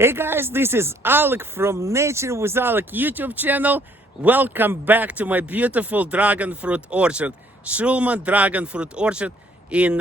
Hey guys, this is Alik from NatureWithAlik YouTube channel. Welcome back to my beautiful dragon fruit orchard, Shulman Dragon Fruit Orchard in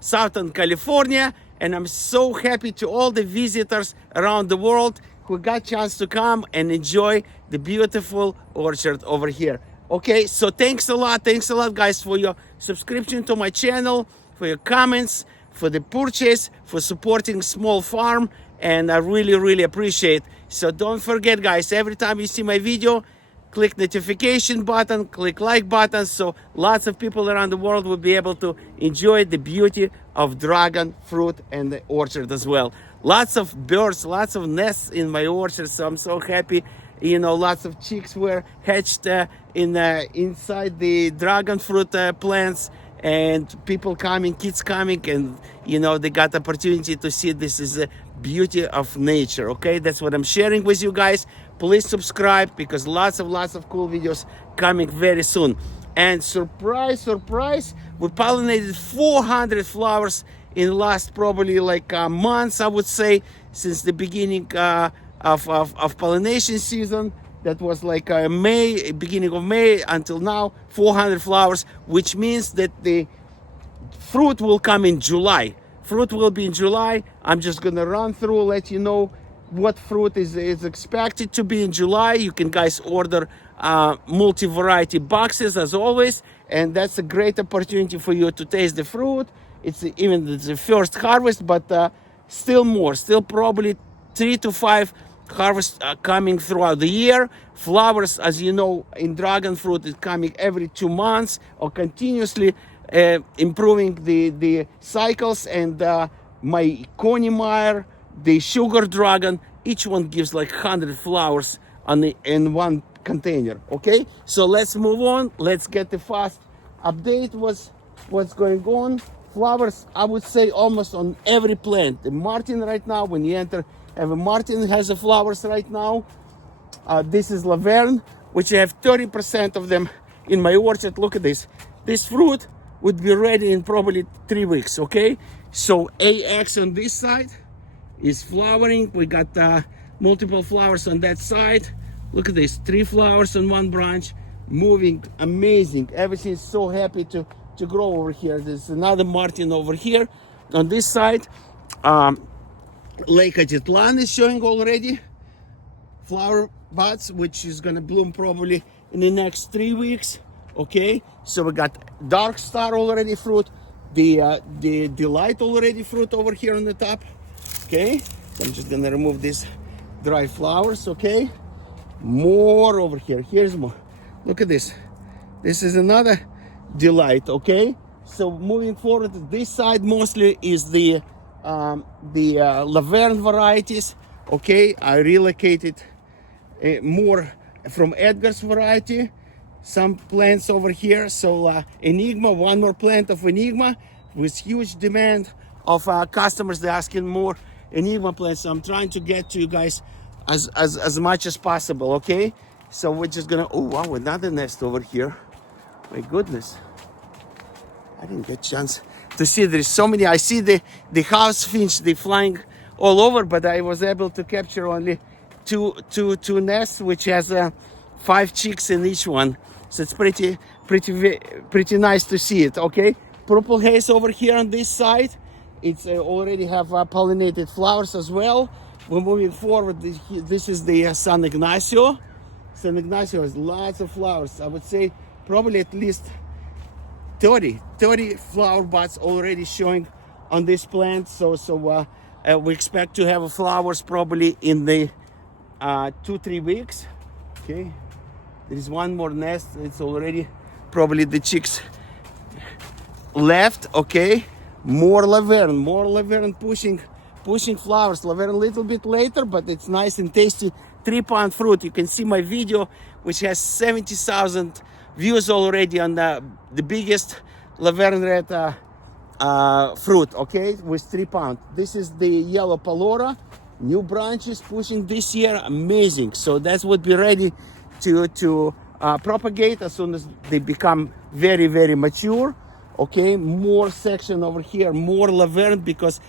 Southern California. And I'm so happy to all the visitors around the world who got chance to come and enjoy the beautiful orchard over here. Okay, so thanks a lot guys for your subscription to my channel, for your comments, for the purchase, for supporting small farm, and I really appreciate. So don't forget guys, every time you see my video, click notification button, click like button, so lots of people around the world will be able to enjoy the beauty of dragon fruit and the orchard as well. Lots of birds, lots of nests in my orchard, so I'm so happy. You know, lots of chicks were hatched inside the dragon fruit plants, and people coming, kids coming, and you know, they got the opportunity to see this is a beauty of nature. Okay, that's what I'm sharing with you guys. Please subscribe, because lots of cool videos coming very soon. And surprise, we pollinated 400 flowers in the last probably like months, I would say, since the beginning of pollination season. That was like beginning of May until now, 400 flowers, which means that the fruit will come in July. Fruit will be in July. I'm just gonna run through, let you know what fruit is expected to be in July. You can guys order multi-variety boxes as always, and that's a great opportunity for you to taste the fruit. It's even the first harvest, but still probably 3 to 5 harvests coming throughout the year. Flowers, as you know, in dragon fruit is coming every 2 months, or continuously improving the cycles. And my Coneymeyer, the sugar dragon, each one gives like 100 flowers in one container. Okay, so let's move on. Let's get the fast update. What's going on. Flowers, I would say, almost on every plant. The Martin right now, when you enter, Martin has the flowers right now. This is Laverne, which I have 30% of them in my orchard. Look at this. This fruit would be ready in probably 3 weeks. Okay, so AX on this side is flowering. We got multiple flowers on that side. Look at this, 3 flowers on one branch, moving, amazing. Everything's so happy to grow over here. There's another Martin over here on this side. Lake Atitlan is showing already flower buds, which is gonna bloom probably in the next 3 weeks. Okay, so we got Dark Star already fruit, the Delight already fruit over here on the top. Okay, so I'm just gonna remove these dry flowers. Okay, more over here. Here's more. Look at this. This is another Delight. Okay, so moving forward, this side mostly is the Laverne varieties. Okay, I relocated more from Edgar's variety, some plants over here. So Enigma, one more plant of Enigma, with huge demand of customers. They're asking more Enigma plants, so I'm trying to get to you guys as much as possible. Okay, so we're just gonna, oh wow, another nest over here. My goodness, I didn't get a chance to see. There's so many. I see the house finch, they flying all over, but I was able to capture only two nests, which has 5 chicks in each one. So it's pretty nice to see it. Okay, purple haze over here on this side. It's already have pollinated flowers as well. We're moving forward. This is the San Ignacio. San Ignacio has lots of flowers. I would say probably at least 30 flower buds already showing on this plant. So we expect to have flowers probably in the 2-3 weeks. Okay, there is one more nest. It's already probably the chicks left. Okay, more Laverne pushing flowers. Laverne a little bit later, but it's nice and tasty. 3-pound fruit. You can see my video, which has 70,000 views already on the biggest Laverne red fruit. Okay, with 3 pounds. This is the yellow Palora, new branches pushing this year, amazing. So that would be ready to propagate as soon as they become very mature. Okay, more section over here, more Laverne, because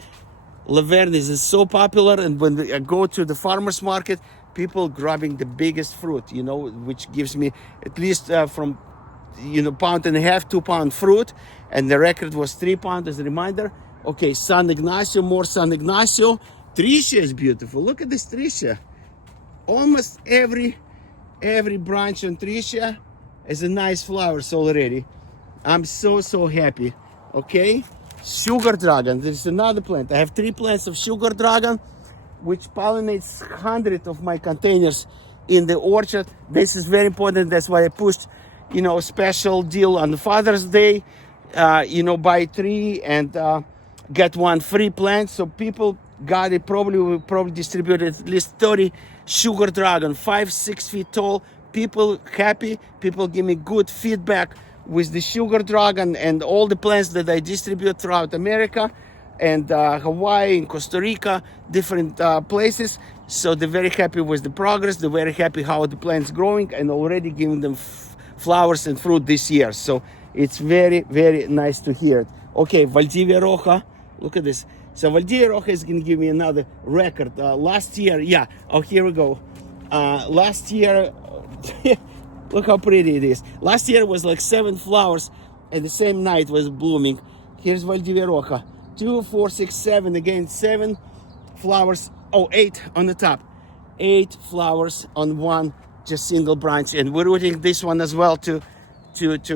Laverne is so popular, and when I go to the farmers market, people grabbing the biggest fruit, you know, which gives me at least from, you know, pound and a half, 2 pound fruit, and the record was 3 pounds as a reminder. Okay, San Ignacio, more San Ignacio. Tricia is beautiful. Look at this Tricia. Almost every branch on Tricia has a nice flowers already. I'm so happy. Okay, Sugar Dragon. There's another plant. I have 3 plants of Sugar Dragon, which pollinates hundreds of my containers in the orchard. This is very important. That's why I pushed, you know, special deal on Father's Day. You know, buy 3 and get 1 free plant. So people got it. Will probably distributed at least 30 Sugar Dragon, 5-6 feet tall. People happy. People give me good feedback with the Sugar Dragon and all the plants that I distribute throughout America and Hawaii and Costa Rica, different places. So they're very happy with the progress. They're very happy how the plant's growing and already giving them flowers and fruit this year. So it's very nice to hear it. Okay, Valdivia Roja, look at this. So Valdivia Roja is going to give me another record. Last year, yeah, oh, here we go. Last year, look how pretty it is. Last year was like 7 flowers and the same night was blooming. Here's Valdivia Roja. 2, 4, 6, 7. Again, 7 flowers. Oh, 8 on the top. 8 flowers on one just single branch. And we're rooting this one as well to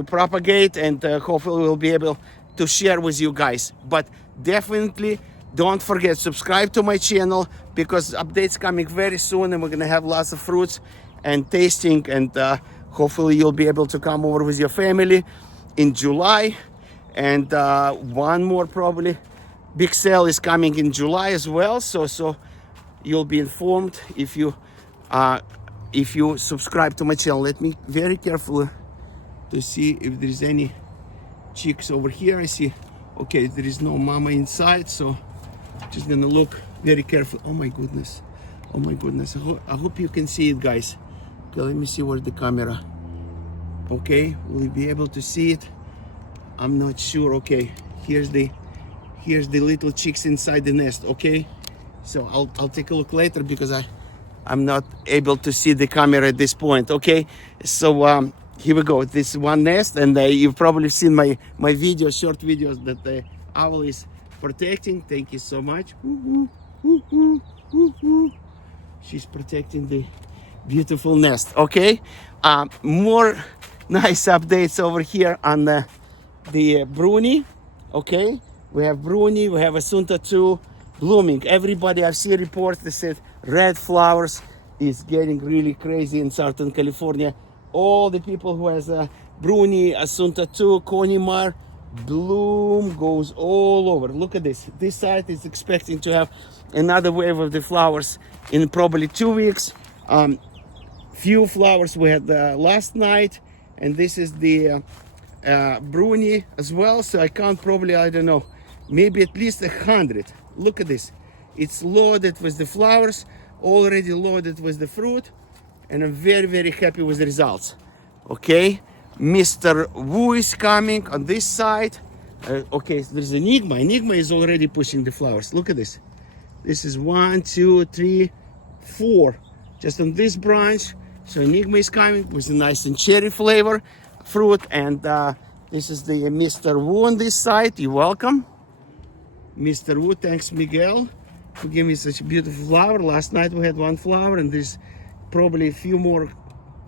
propagate, and hopefully we'll be able to share with you guys. But definitely don't forget, subscribe to my channel, because updates coming very soon, and we're gonna have lots of fruits and tasting, and hopefully you'll be able to come over with your family in July. And one more probably big sale is coming in July as well, so you'll be informed if you subscribe to my channel. Let me very carefully to see if there's any chicks over here. I see, okay, there is no mama inside, so just gonna look very carefully. Oh my goodness, oh my goodness. I hope you can see it, guys. Okay, let me see where the camera. Okay, will you be able to see it? I'm not sure. Okay, here's the little chicks inside the nest. Okay, so I'll take a look later, because I'm not able to see the camera at this point. Okay, so here we go. This one nest, and you've probably seen my videos, short videos, that the owl is protecting. Thank you so much. She's protecting the beautiful nest. Okay, more nice updates over here on the Bruni. Okay, we have Bruni, we have Asunta 2 blooming. Everybody, I've seen reports that said red flowers is getting really crazy in Southern California. All the people who has Bruni, Asunta 2, Conimar, bloom goes all over. Look at this. This site is expecting to have another wave of the flowers in probably 2 weeks. Few flowers we had last night, and this is the Bruni as well. So I count probably, I don't know, maybe at least 100. Look at this. It's loaded with the flowers, already loaded with the fruit, and I'm very happy with the results. Okay, Mr. Wu is coming on this side. Okay, so there's Enigma. Enigma is already pushing the flowers. Look at this. This is 1, 2, 3, 4 just on this branch. So Enigma is coming with a nice and cherry flavor fruit. And this is the Mr. Wu on this side. You're welcome, Mr. Wu. Thanks, Miguel, for giving me such a beautiful flower. Last night we had 1 flower, and there's probably a few more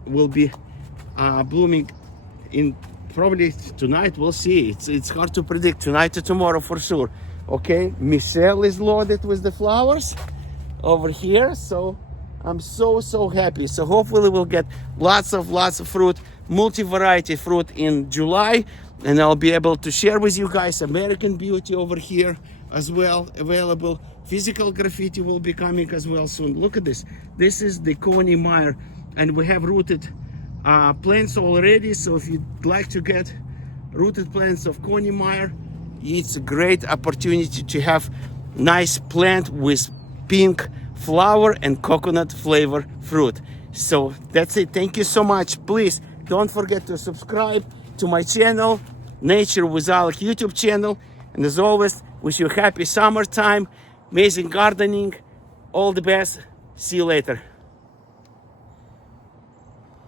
will be blooming in probably tonight. We'll see. It's hard to predict, tonight or tomorrow for sure. Okay, Michelle is loaded with the flowers over here, so I'm so happy. So hopefully we'll get lots of fruit, multi-variety fruit in July, and I'll be able to share with you guys American Beauty over here as well available. Physical Graffiti will be coming as well soon. Look at this. This is the Coney Meyer, and we have rooted plants already. So if you'd like to get rooted plants of Coney Meyer, it's a great opportunity to have nice plant with pink flower and coconut flavor fruit. So that's it. Thank you so much. Please don't forget to subscribe to my channel, Nature with Alik YouTube channel. And as always, wish you a happy summertime. amazing gardening. All the best. See you later.